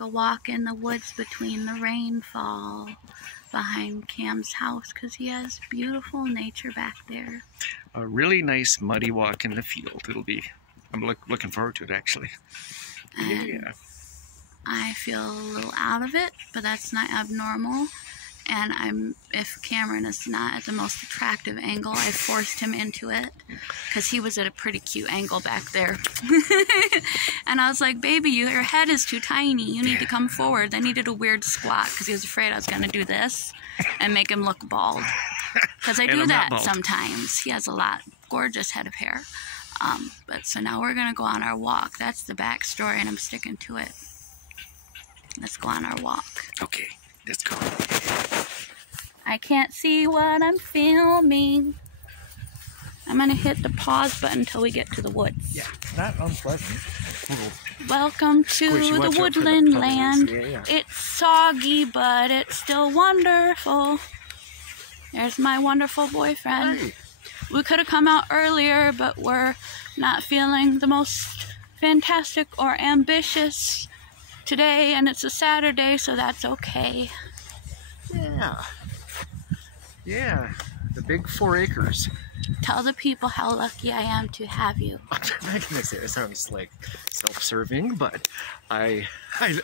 take a walk in the woods between the rainfall behind Cam's house because he has beautiful nature back there. A really nice muddy walk in the field. I'm looking forward to it, actually. And yeah. I feel a little out of it, but that's not abnormal. And if Cameron is not at the most attractive angle, I forced him into it because he was at a pretty cute angle back there. And I was like, baby, your head is too tiny. You need to come forward. Then he did a weird squat because he was afraid I was going to do this and make him look bald. Because I do that sometimes. He has a gorgeous head of hair. But so now we're going to go on our walk. That's the backstory, and I'm sticking to it. Let's go on our walk. Okay, let's go. I can't see what I'm filming. I'm going to hit the pause button until we get to the woods. Yeah, not unpleasant. Welcome to the woodland land. Yeah. It's soggy, but it's still wonderful. There's my wonderful boyfriend. Hey. We could have come out earlier, but we're not feeling the most fantastic or ambitious today, and it's a Saturday, so that's okay. Yeah. Yeah, the big 4 acres. Tell the people how lucky I am to have you. I'm not gonna say it sounds like self-serving, but I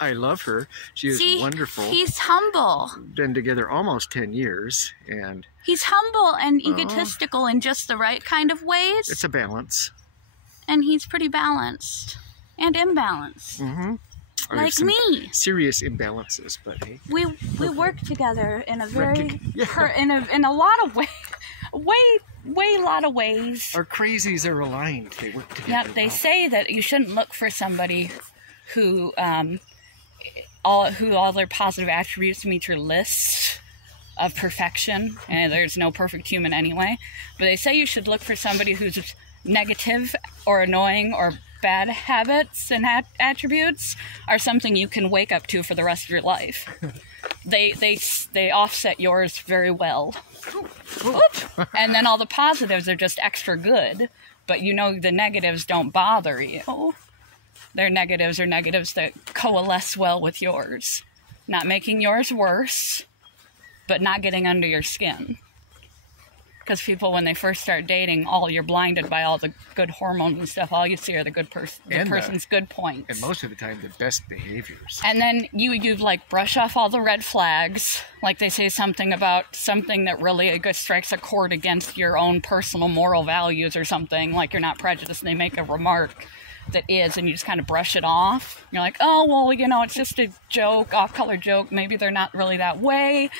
love her. She is wonderful. He's humble. Been together almost 10 years, and he's humble and egotistical in just the right kind of ways. It's a balance. And he's pretty balanced and imbalanced. Mm-hmm. Like me. Serious imbalances, but hey. We work together in a very in a lot of ways. Way lot of ways. Our crazies are aligned. They work together. Yep, they say that you shouldn't look for somebody who all their positive attributes meet your list of perfection, and there's no perfect human anyway. But they say you should look for somebody who's negative or annoying or bad habits and attributes are something you can wake up to for the rest of your life. They offset yours very well. And then all the positives are just extra good, but you know the negatives don't bother you. Their negatives are negatives that coalesce well with yours. Not making yours worse, but not getting under your skin. Because people, when they first start dating, you're blinded by all the good hormones and stuff. All you see are the person's good points. And most of the time, the best behaviors. And then you like brush off all the red flags. Like they say something about something that really strikes a chord against your own personal moral values or something. Like you're not prejudiced, and they make a remark that is, and you just kind of brush it off. You're like, oh, well, it's just a joke, off-color joke. Maybe they're not really that way.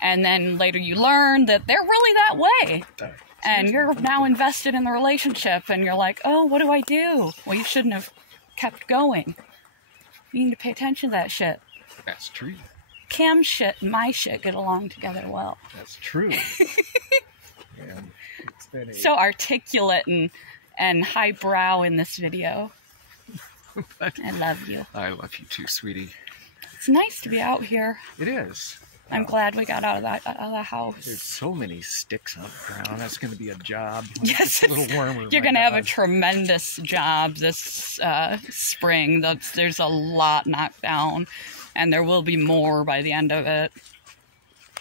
And then later you learn that they're really that way. And you're now invested in the relationship, and you're like, oh, what do I do? Well, you shouldn't have kept going. You need to pay attention to that shit. That's true. Cam's shit and my shit get along together well. That's true. And it's been so articulate and highbrow in this video. I love you. I love you too, sweetie. It's nice to be out here. It is. I'm glad we got out of the house. There's so many sticks on the ground. That's going to be a job. Yes, it's a little warmer. You're going to have a tremendous job this spring. There's a lot knocked down, and there will be more by the end of it.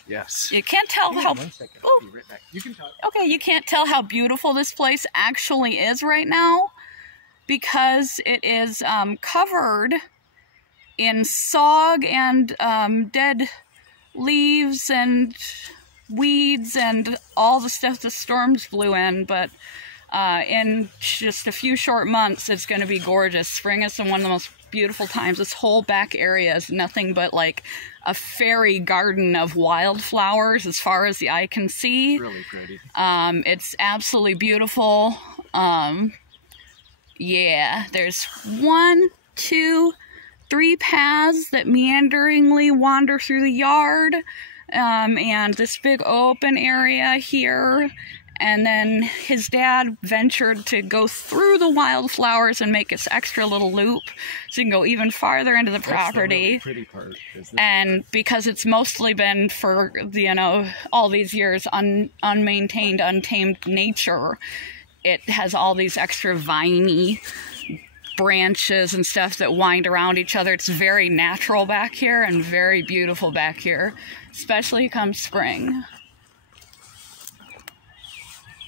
Yes. You can't tell how. 1 second. I'll be right back. You can talk. Okay, you can't tell how beautiful this place actually is right now because it is covered in sog and dead leaves and weeds and all the stuff the storms blew in, but in just a few short months it's going to be gorgeous. Spring is one of the most beautiful times. This whole back area is nothing but like a fairy garden of wildflowers as far as the eye can see. Really pretty. It's absolutely beautiful. Yeah, there's 1, 2, 3 paths that meanderingly wander through the yard, and this big open area here. And then his dad ventured to go through the wildflowers and make this extra little loop so you can go even farther into the property. That's the really pretty part. And because it's mostly been for, all these years unmaintained, untamed nature, it has all these extra viney branches and stuff that wind around each other. It's very natural back here and very beautiful back here, especially come spring.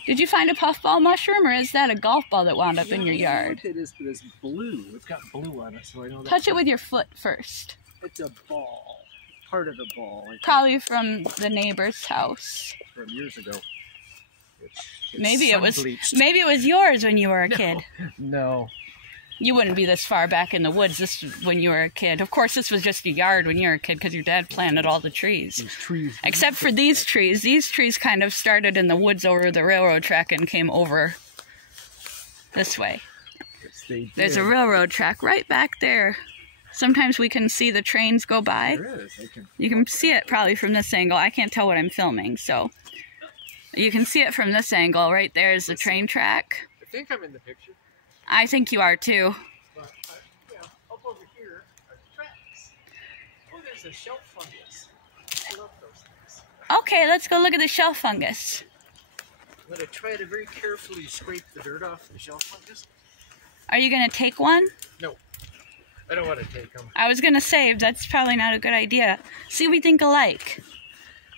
Did you find a puffball mushroom, or is that a golf ball that wound up in your yard? It is, but it's blue. It's got blue on it, so I know that. Touch it with your foot first. It's a ball. Part of the ball. Probably from the neighbor's house. From years ago. Maybe it was yours when you were a kid. No. You wouldn't be this far back in the woods this when you were a kid. Of course, this was just a yard when you were a kid because your dad planted all the trees. These trees. Except for these trees. These trees kind of started in the woods over the railroad track and came over this way. Yes, there's a railroad track right back there. Sometimes we can see the trains go by. There is. You can see it probably from this angle. I can't tell what I'm filming, so you can see it from this angle. Right there is the train track. I think I'm in the picture. I think you are too. But, yeah, up over here are tracks. Oh, there's a shelf fungus. I love those things. Okay, let's go look at the shelf fungus. I'm going to try to very carefully scrape the dirt off the shelf fungus. Are you going to take one? No, I don't want to take them. I was going to say, that's probably not a good idea. See, we think alike.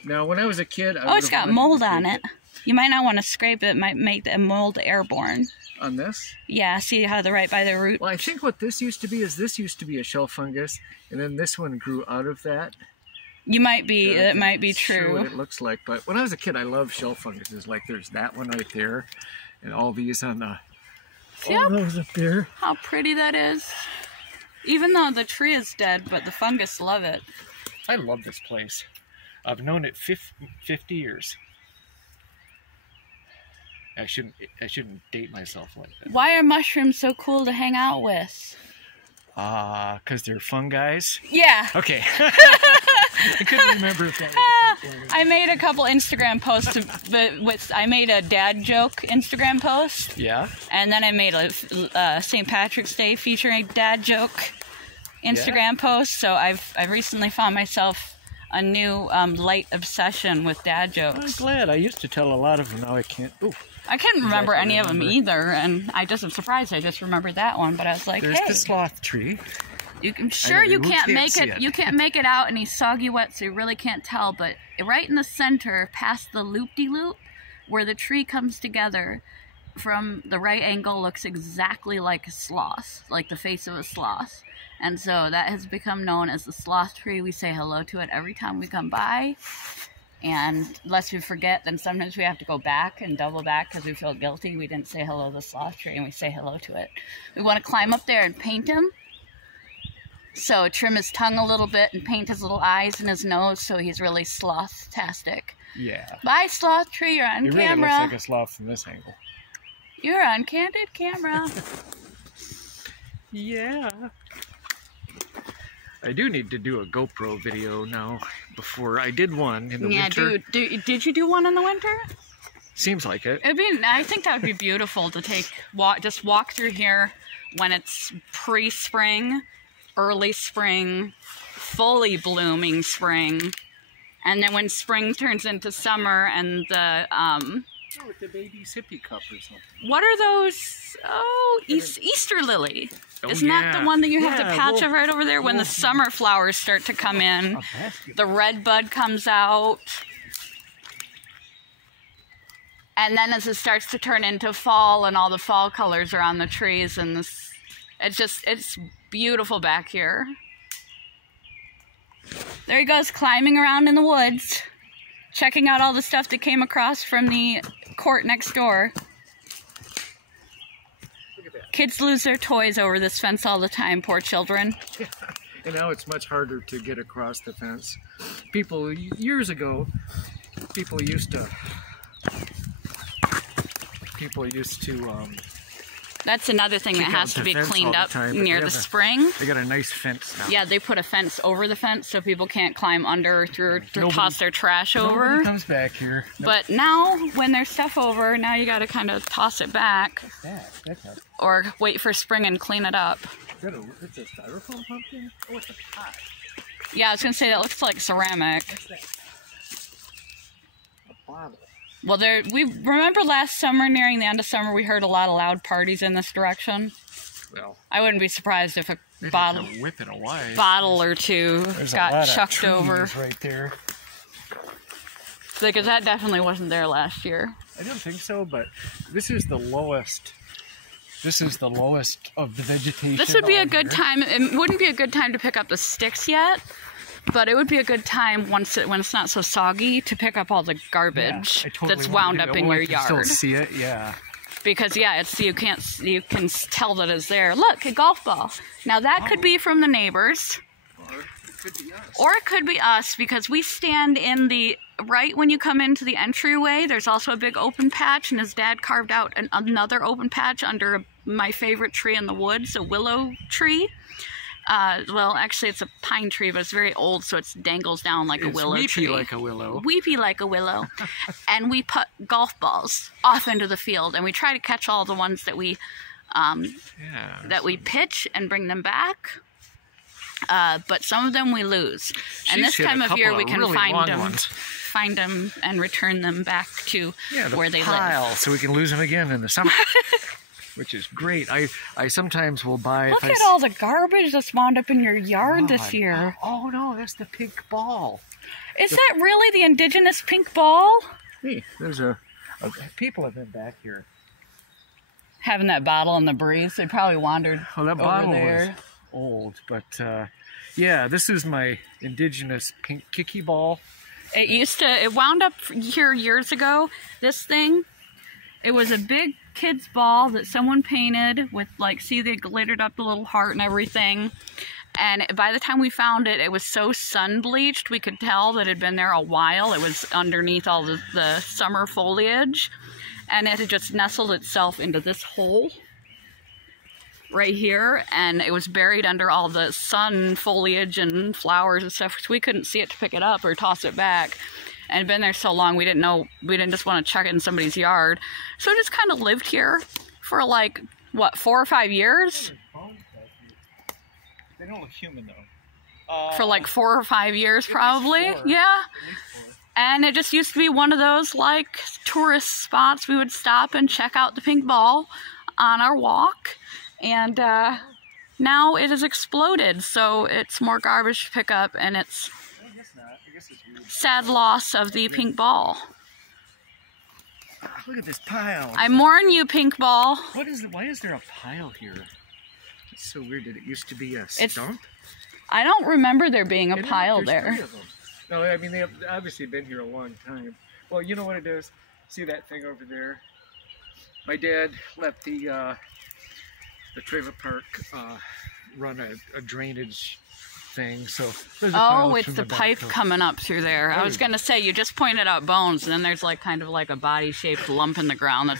Now, when I was a kid, it's got mold on it. You might not want to scrape it. It might make the mold airborne. On this? Yeah, see how right by the root? Well, I think what this used to be is this used to be a shelf fungus, and then this one grew out of that. You might be, it might be true. Sure what it looks like, but when I was a kid, I loved shelf funguses. Like there's that one right there, and all these on the, all those up there. How pretty that is. Even though the tree is dead, but the fungus love it. I love this place. I've known it 50 years. I shouldn't date myself like that. Why are mushrooms so cool to hang out with? 'Cause they're fun guys? Yeah. Okay. I couldn't remember if that was I made a couple Instagram posts, I made a dad joke Instagram post. Yeah. And then I made a St. Patrick's Day featuring dad joke Instagram post. So I've recently found myself a new light obsession with dad jokes. I'm glad. I used to tell a lot of them. Now I can't. Ooh. I couldn't remember any of them either, and I just am surprised I just remembered that one. But I was like, there's hey, the sloth tree. You can't make it. You can't make it out, and he's soggy wet, so you really can't tell. But right in the center, past the loop-de-loop, where the tree comes together, from the right angle, looks exactly like a sloth, like the face of a sloth. And so that has become known as the sloth tree. We say hello to it every time we come by. And unless we forget, then sometimes we have to go back and double back because we feel guilty. We didn't say hello to the sloth tree, and we say hello to it. We want to climb up there and paint him. So trim his tongue a little bit and paint his little eyes and his nose so he's really sloth-tastic. Yeah. Bye, sloth tree. You're on camera. It really looks like a sloth from this angle. You're on candid camera. Yeah. I do need to do a GoPro video now. Before I did one in the winter. Yeah, did you do one in the winter? Seems like it. I think that would be beautiful to just walk through here when it's pre-spring, early spring, fully blooming spring, and then when spring turns into summer and the with the baby sippy cup or something. What are those? Oh, Easter lily. Isn't that the one that you have the patch of right over there? When the summer flowers start to come in, the red bud comes out. And then as it starts to turn into fall and all the fall colors are on the trees and it's beautiful back here. There he goes, climbing around in the woods, checking out all the stuff that came across from the court next door. Kids lose their toys over this fence all the time, poor children. Yeah. And now it's much harder to get across the fence. Years ago, people used to that's another thing that has to be cleaned up near the spring. They got a nice fence now. Yeah, they put a fence over the fence so people can't climb under or through or toss their trash over. Nobody comes back here. Nope. But now, when there's stuff over, now you got to kind of toss it back. That's not... Or wait for spring and clean it up. It's a styrofoam pumpkin? Oh, it's a pot. Yeah, I was going to say that looks like ceramic. What's that? A bottle. Well, we remember last summer, nearing the end of summer, we heard a lot of loud parties in this direction. Well, I wouldn't be surprised if a they'd bottle, have to whip it away. bottle or two There's a got lot of chucked over. trees right there. Because that definitely wasn't there last year. I don't think so, but this is the lowest. This is the lowest of the vegetation. This would be a on good here. time. It wouldn't be a good time to pick up the sticks yet, but it would be a good time when it's not so soggy to pick up all the garbage I totally that's want wound to up do in it. your You can yard. still see it, yeah. Because you can tell that it's there. Look, a golf ball. Now that could be from the neighbors. Or it could be us, because we stand in the, right when you come into the entryway, there's also a big open patch, and his dad carved out another open patch under my favorite tree in the woods, a willow tree. Well, actually it's a pine tree, but it's very old, so it dangles down like a willow tree. Weepy like a willow. Weepy like a willow. And we put golf balls off into the field, and we try to catch all the ones that we pitch and bring them back. But some of them we lose. And this time of year we can really find them and return them back to where they live. So we can lose them again in the summer. Which is great. I sometimes will buy... Look at all the garbage that's wound up in your yard this year. Oh no, that's the pink ball. Is that really the indigenous pink ball? Hey, there's people have been back here. Having that bottle in the breeze, they probably wandered That over bottle there. was old, but yeah, this is my indigenous pink kicky ball. It wound up here years ago. This thing, it was a big kid's ball that someone painted with, like, see, they glittered up the little heart and everything. And by the time we found it, it was so sun bleached, we could tell that it had been there a while. It was underneath all the summer foliage, and it had just nestled itself into this hole right here, and it was buried under all the sun foliage and flowers and stuff, so we couldn't see it to pick it up or toss it back. And it had been there so long, we didn't just want to chuck it in somebody's yard. So it just kind of lived here for, like, what, 4 or 5 years? They don't look human though. For like 4 or 5 years, probably. Yeah. And it just used to be one of those, like, tourist spots. We would stop and check out the pink ball on our walk. And now it has exploded, so it's more garbage to pick up, and it's sad loss of the pink ball. Look at this pile. I mourn you, pink ball. Why is there a pile here? It's so weird. Did it used to be a stump? I don't remember there being a pile there. 3 of them. No, I mean, they've obviously been here a long time. Well, you know what it is? See that thing over there? My dad let the trailer park run a drainage thing, so there's a pile it's from the back pipe door. coming up through there. I was gonna say, you just pointed out bones, and then there's like kind of like a body-shaped lump in the ground.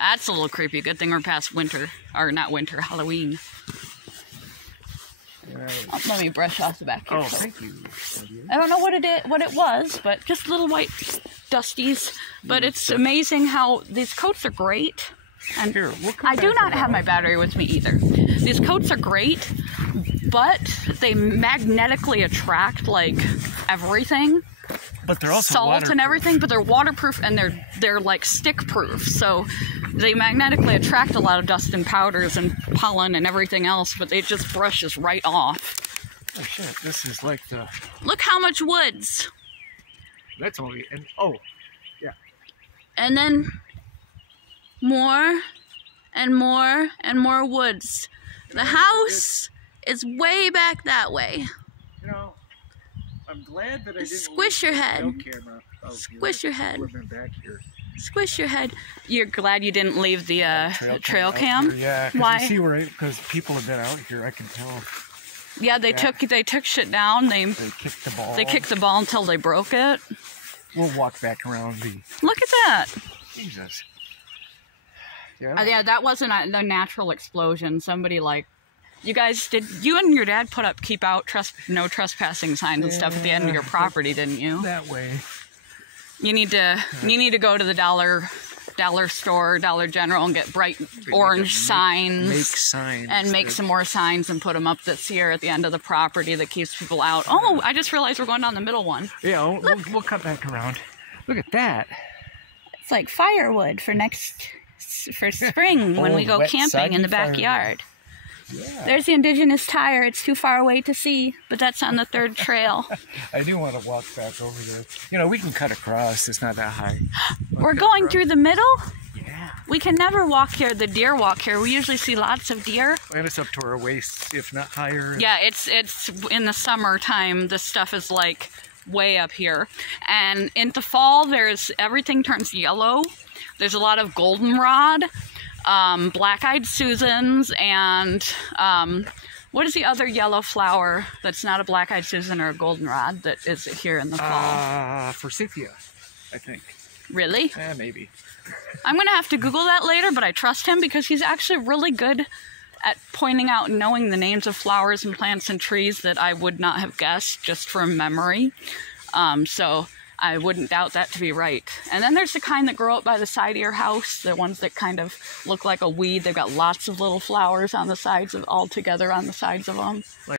That's a little creepy. Good thing we're past winter, or not winter, Halloween. Let me brush off the back here. Oh, thank you. I don't know what it was, but just little white dusties. But it's amazing how these coats are great. And Here, I do not have my battery with me either. These coats are great, but they magnetically attract, like, everything. But they're also salt and everything, but they're waterproof, and they're like stick proof, so they magnetically attract a lot of dust and powders and pollen and everything else, but it just brushes right off. Oh shit, this is like the... Look how much woods. That's only... yeah. And then more and more and more woods. The house is way back that way. You know, I'm glad that I didn't Squish your head. Squish your head. Back here. Squish your head. You're glad you didn't leave the trail cam? Yeah, why? Because people have been out here, I can tell. Yeah, they took shit down. They kicked the ball. They kicked the ball until they broke it. We'll walk back around the... Look at that. Jesus. Yeah, that wasn't a natural explosion. Somebody, like, you and your dad put up no trespassing signs and stuff at the end of your property, didn't you? That way. You need to go to the dollar store, Dollar General, and get bright orange signs. Make signs. And make some more signs and put them up this year at the end of the property that keeps people out. Oh, I just realized we're going down the middle one. Yeah, we'll cut back around. Look at that. It's like firewood for spring when we go camping in the backyard. Yeah. There's the indigenous tire. It's too far away to see, but that's on the third trail. I do want to walk back over there. You know, we can cut across. It's not that high. We're going through the middle? Yeah. We can never walk here. The deer walk here. We usually see lots of deer. And it's up to our waist, if not higher. Yeah, it's in the summertime. This stuff is like way up here. And in the fall, everything turns yellow. There's a lot of goldenrod, black-eyed Susans, and what is the other yellow flower that's not a black-eyed Susan or a goldenrod that is here in the fall? Forsythia, I think. Really? Yeah, maybe. I'm going to have to Google that later, but I trust him because he's actually really good at pointing out and knowing the names of flowers and plants and trees that I would not have guessed just from memory. So I wouldn't doubt that to be right. And then there's the kind that grow up by the side of your house, the ones that kind of look like a weed. They've got lots of little flowers on the sides all together on the sides of them.